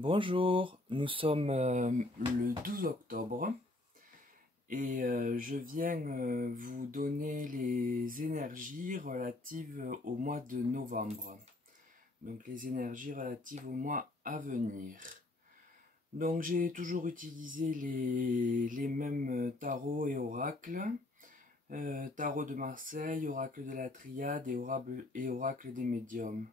Bonjour, nous sommes le 12 octobre et je viens vous donner les énergies relatives au mois de novembre. Donc les énergies relatives au mois à venir. Donc j'ai toujours utilisé les mêmes tarots et oracles. Tarot de Marseille, oracle de la Triade et oracle des médiums.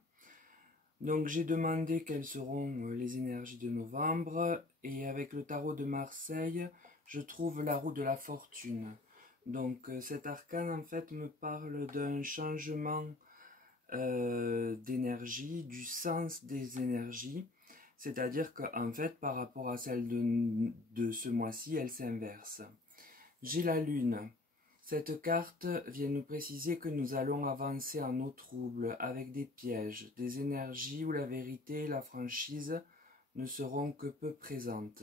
Donc j'ai demandé quelles seront les énergies de novembre et avec le tarot de Marseille, je trouve la roue de la fortune. Donc cet arcane en fait me parle d'un changement d'énergie, du sens des énergies. C'est-à-dire qu'en fait par rapport à celle de ce mois-ci, elle s'inverse. J'ai la lune. Cette carte vient nous préciser que nous allons avancer en eau trouble avec des pièges, des énergies où la vérité et la franchise ne seront que peu présentes.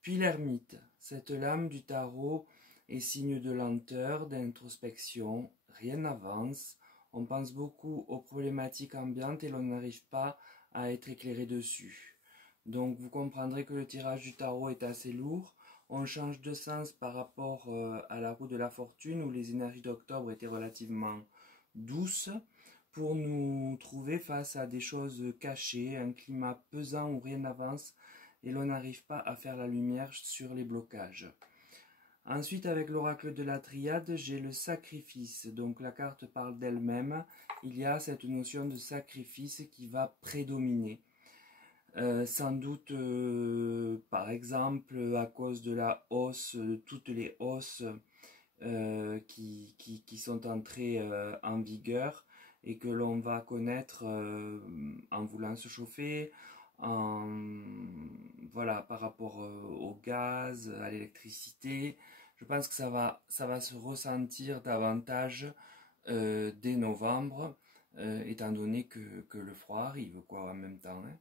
Puis l'ermite, cette lame du tarot est signe de lenteur, d'introspection, rien n'avance, on pense beaucoup aux problématiques ambiantes et l'on n'arrive pas à être éclairé dessus. Donc vous comprendrez que le tirage du tarot est assez lourd. On change de sens par rapport à la roue de la fortune où les énergies d'octobre étaient relativement douces pour nous trouver face à des choses cachées, un climat pesant où rien n'avance et l'on n'arrive pas à faire la lumière sur les blocages. Ensuite, avec l'oracle de la Triade, j'ai le sacrifice. Donc la carte parle d'elle-même. Il y a cette notion de sacrifice qui va prédominer. Sans doute, par exemple, à cause de la hausse, de toutes les hausses qui sont entrées en vigueur et que l'on va connaître en voulant se chauffer, voilà, par rapport au gaz, à l'électricité. Je pense que ça va se ressentir davantage dès novembre, étant donné que le froid arrive, quoi, en même temps, hein.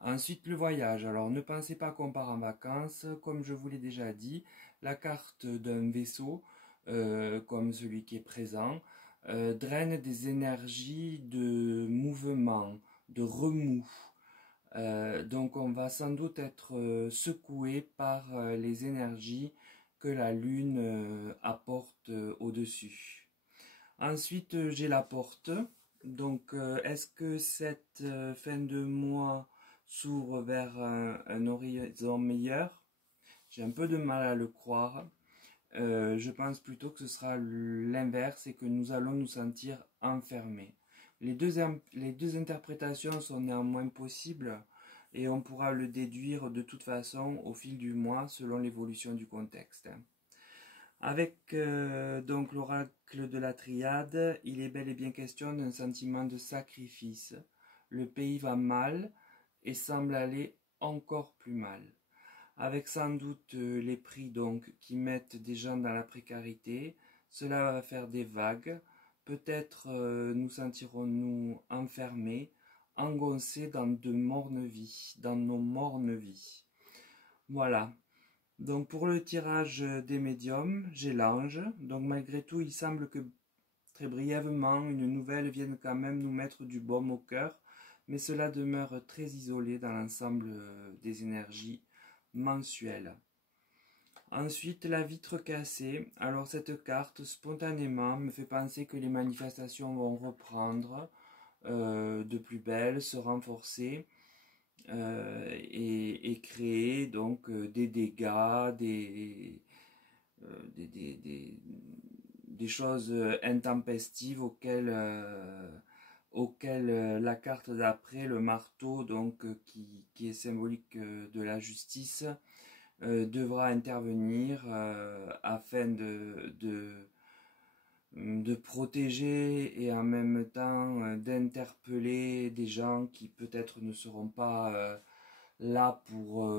Ensuite, le voyage. Alors, ne pensez pas qu'on part en vacances. Comme je vous l'ai déjà dit, la carte d'un vaisseau, comme celui qui est présent, draine des énergies de mouvement, de remous. Donc, on va sans doute être secoué par les énergies que la Lune apporte au-dessus. Ensuite, j'ai la porte. Donc, est-ce que cette fin de mois s'ouvre vers un horizon meilleur? J'ai un peu de mal à le croire. Je pense plutôt que ce sera l'inverse et que nous allons nous sentir enfermés. Les deux interprétations sont néanmoins possibles et on pourra le déduire de toute façon au fil du mois selon l'évolution du contexte. Avec donc l'oracle de la Triade, il est bel et bien question d'un sentiment de sacrifice. Le pays va mal et semble aller encore plus mal. Avec sans doute les prix donc qui mettent des gens dans la précarité, cela va faire des vagues. Peut-être nous sentirons-nous enfermés, engoncés dans de mornes vies, dans nos mornes vies. Voilà. Donc pour le tirage des médiums, j'ai l'ange. Donc malgré tout, il semble que très brièvement, une nouvelle vienne quand même nous mettre du baume au cœur, mais cela demeure très isolé dans l'ensemble des énergies mensuelles. Ensuite, la vitre cassée. Alors cette carte, spontanément, me fait penser que les manifestations vont reprendre de plus belle, se renforcer. Et créer donc des dégâts, des choses intempestives auxquelles la carte d'après, le marteau, donc qui est symbolique de la justice, devra intervenir afin de protéger et en même temps d'interpeller des gens qui peut-être ne seront pas là pour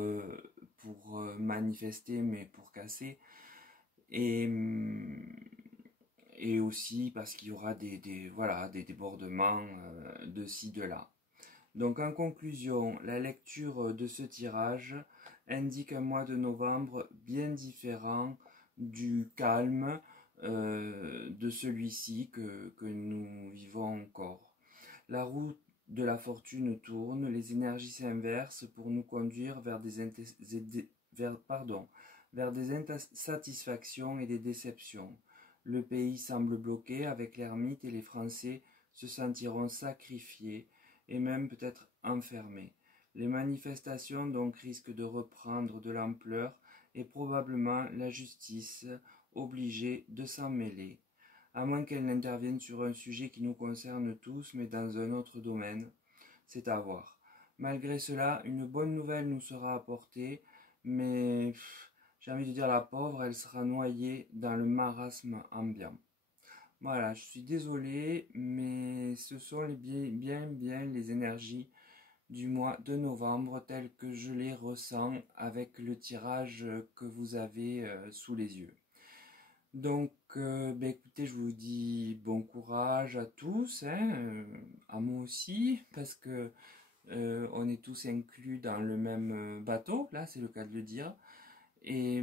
manifester mais pour casser et, et aussi parce qu'il y aura voilà, des débordements de ci, de là. Donc en conclusion, la lecture de ce tirage indique un mois de novembre bien différent du calme de celui-ci que nous vivons encore. La roue de la fortune tourne, les énergies s'inversent pour nous conduire vers vers des insatisfactions et des déceptions. Le pays semble bloqué avec l'ermite et les Français se sentiront sacrifiés et même peut-être enfermés. Les manifestations donc risquent de reprendre de l'ampleur et probablement la justice obligée de s'en mêler, à moins qu'elle n'intervienne sur un sujet qui nous concerne tous mais dans un autre domaine. C'est à voir. Malgré cela, une bonne nouvelle nous sera apportée, mais j'ai envie de dire la pauvre, elle sera noyée dans le marasme ambiant. Voilà, je suis désolé, mais ce sont bien les énergies du mois de novembre telles que je les ressens avec le tirage que vous avez sous les yeux. Donc, écoutez, je vous dis bon courage à tous, hein, à moi aussi, parce que on est tous inclus dans le même bateau, là, c'est le cas de le dire. Et,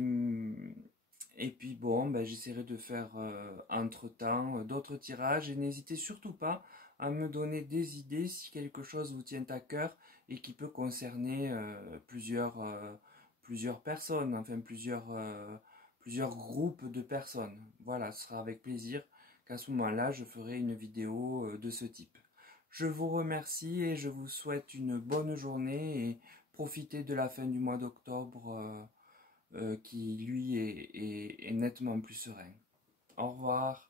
et puis bon, j'essaierai de faire entre-temps d'autres tirages et n'hésitez surtout pas à me donner des idées si quelque chose vous tient à cœur et qui peut concerner plusieurs personnes, enfin plusieurs groupes de personnes. Voilà, ce sera avec plaisir qu'à ce moment-là, je ferai une vidéo de ce type. Je vous remercie et je vous souhaite une bonne journée et profitez de la fin du mois d'octobre qui lui est nettement plus serein. Au revoir.